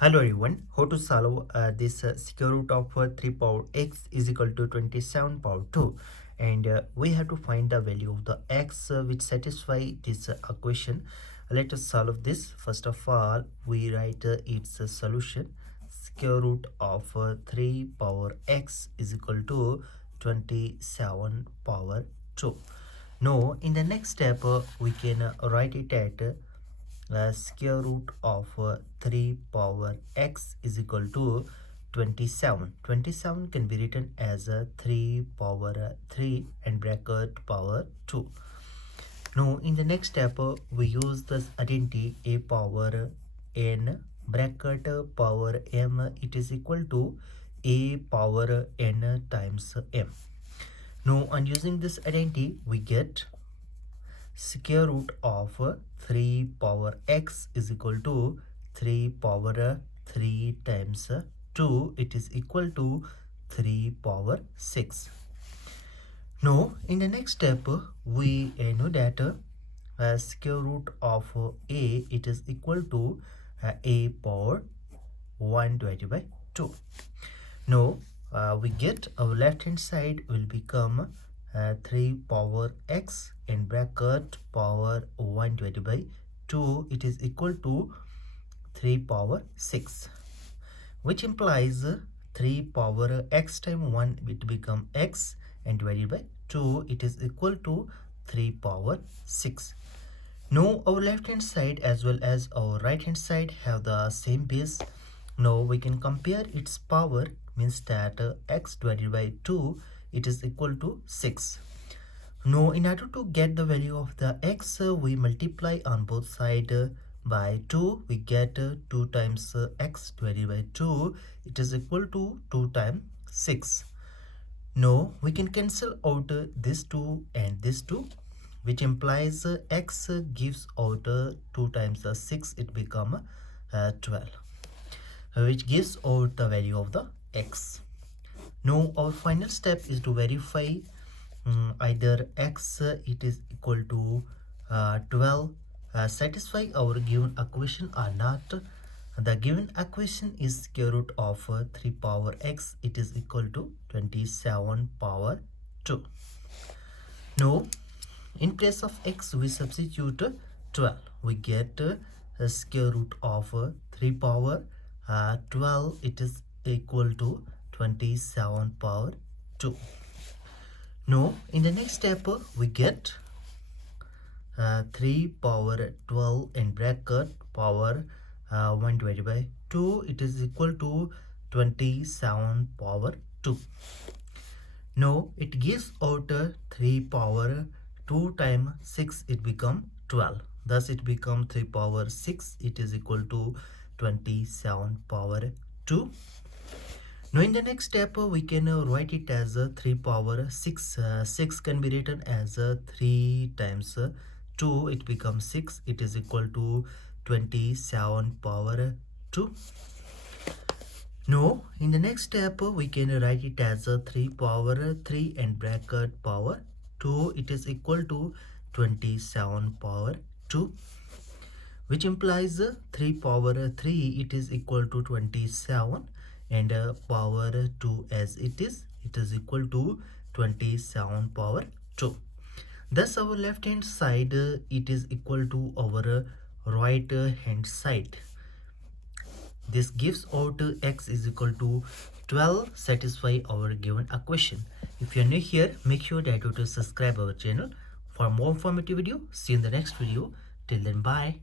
Hello everyone, how to solve this square root of 3 power x is equal to 27 power 2, and we have to find the value of the x which satisfy this equation. Let us solve this. First of all, we write its solution. Square root of 3 power x is equal to 27 power 2. Now in the next step we can write it at square root of 3 power x is equal to 27. 27 can be written as 3 power 3 and bracket power 2. Now in the next step we use this identity a power n bracket power m, it is equal to a power n times m. Now on using this identity we get square root of 3 power x is equal to 3 power 3 times 2, it is equal to 3 power 6. Now in the next step we know that square root of a, it is equal to a power 1 divided by 2. Now we get our left hand side will become 3 power x in bracket power 1 divided by 2, it is equal to 3 power 6, which implies 3 power x times 1 will become x and divided by 2, it is equal to 3 power 6. Now our left hand side as well as our right hand side have the same base. Now we can compare its power, means that x divided by 2, it is equal to 6. Now in order to get the value of the x, we multiply on both sides by 2. We get 2 times x divided by 2, it is equal to 2 times 6. Now we can cancel out this 2 and this 2, which implies x gives out 2 times 6, it become 12, which gives out the value of the x. Now our final step is to verify either x it is equal to 12 satisfy our given equation or not. The given equation is square root of 3 power x, it is equal to 27 power 2. Now in place of x we substitute 12. We get square root of 3 power 12, it is equal to 27 power 2. Now in the next step we get 3 power 12 in bracket power 1 divided by 2, it is equal to 27 power 2. Now it gives out 3 power 2 times 6, it become 12, thus it become 3 power 6, it is equal to 27 power 2. Now in the next step we can write it as 3 power 6. 6 can be written as 3 times 2, it becomes 6, it is equal to 27 power 2. Now in the next step we can write it as 3 power 3 and bracket power 2, it is equal to 27 power 2, which implies 3 power 3, it is equal to 27, and power 2 as it is equal to 27 power 2. Thus our left hand side it is equal to our right hand side. This gives out x is equal to 12, satisfy our given equation. If you are new here, make sure that you to subscribe our channel for more informative video. See you in the next video. Till then, bye.